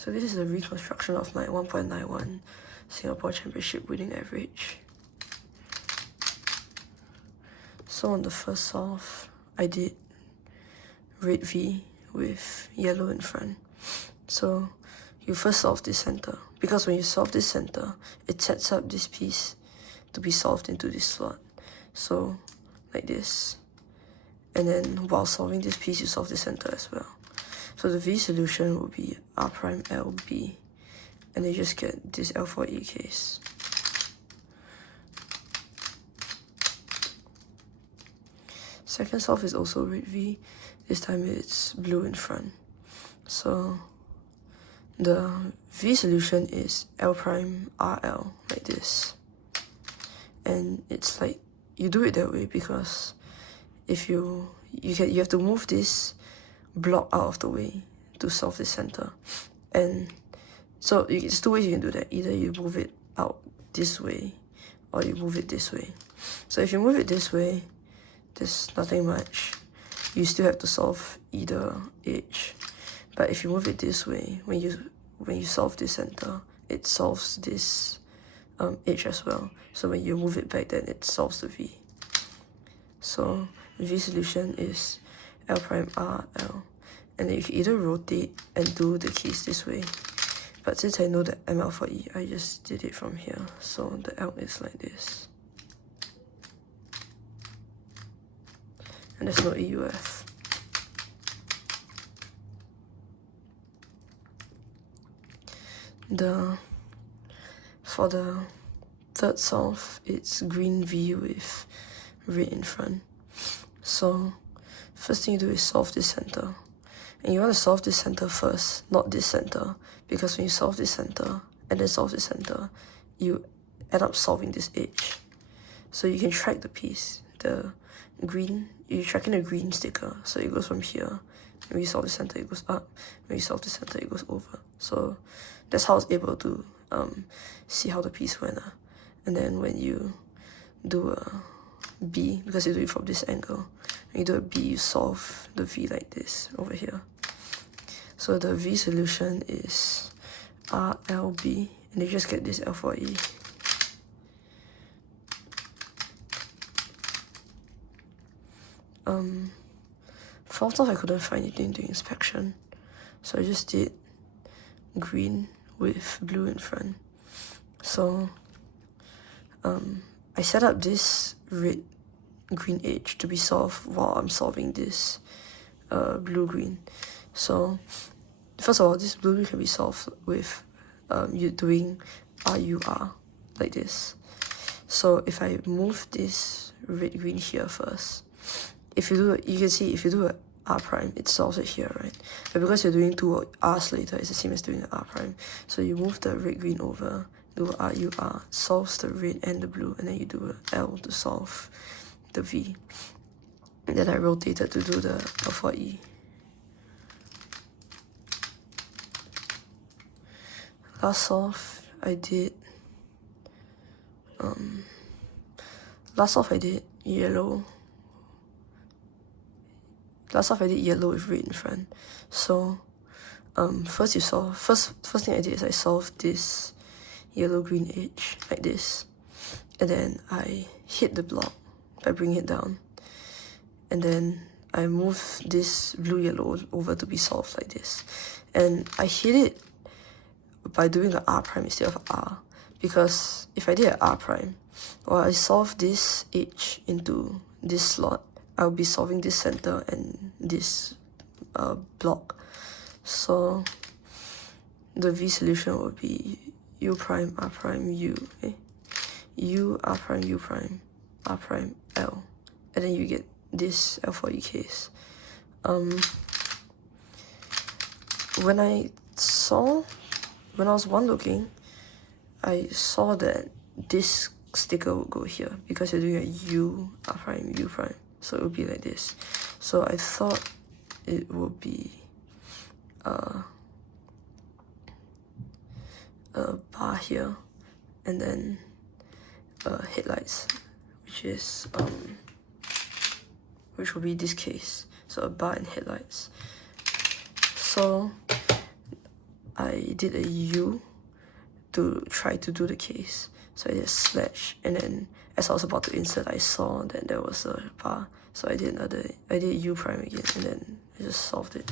So this is a reconstruction of my 1.91 Singapore Championship winning average. So on the first solve, I did red V with yellow in front. So you first solve this center, because when you solve this center, it sets up this piece to be solved into this slot. So like this. And then while solving this piece, you solve the center as well. So the V solution will be R prime L B, and then you just get this L4E case. Second solve is also red V. This time it's blue in front. So the V solution is L prime RL, like this. And it's like, you do it that way because if you have to move this block out of the way to solve the center. And so it's two ways you can do that. Either you move it out this way or you move it this way. So if you move it this way, there's nothing much. You still have to solve either edge. But if you move it this way, when you solve this center, it solves this edge as well. So when you move it back, then it solves the V. So the V solution is L prime R L. And then you can either rotate and do the keys this way. But since I know the ML for E, I just did it from here. So the L is like this. And there's no EUF. For the third solve, it's green V with red in front. So first thing you do is solve this center. And you want to solve this center first, not this center. Because when you solve this center and then solve this center, you end up solving this edge. So you can track the piece. The green, you're tracking the green sticker. So it goes from here. When you solve the center, it goes up. When you solve the center, it goes over. So that's how I was able to see how the piece went. And then when you do a B, because you do it from this angle, when you do a B, you solve the V like this over here. So the V solution is RLB, and you just get this L4E. Fourth off, I couldn't find anything during inspection, so I just did green with blue in front. So I set up this red-green edge to be solved while I'm solving this blue-green. So first of all, this blue-green can be solved with you doing RUR like this. So if I move this red-green here first, if you do, you can see if you do a R prime, it solves it here, right? But because you're doing two R's later, it's the same as doing an R prime. So you move the red green over, do a RUR, solves the red and the blue, and then you do a L to solve the V. And then I rotated to do the L4E. Last solve I did yellow. Last off I did yellow with red in front. So first thing I did is I solved this yellow-green edge like this. And then I hit the block by bringing it down. And then I move this blue-yellow over to be solved like this. And I hit it by doing an R prime instead of R. Because if I did an R prime, or I solve this edge into this slot, I'll be solving this center and this block. So the V solution will be U prime, R prime, U. Okay? U, R prime, U prime, R prime, L. And then you get this L4E case. When I was one looking, I saw that this sticker would go here because you're doing a U, R prime, U prime. So it would be like this. So I thought it would be a bar here, and then headlights, which will be this case. So a bar and headlights. So I did a U to try to do the case. So I did slash, and then as I was about to insert, I saw that there was a bar. So I did U prime again, and then I just solved it.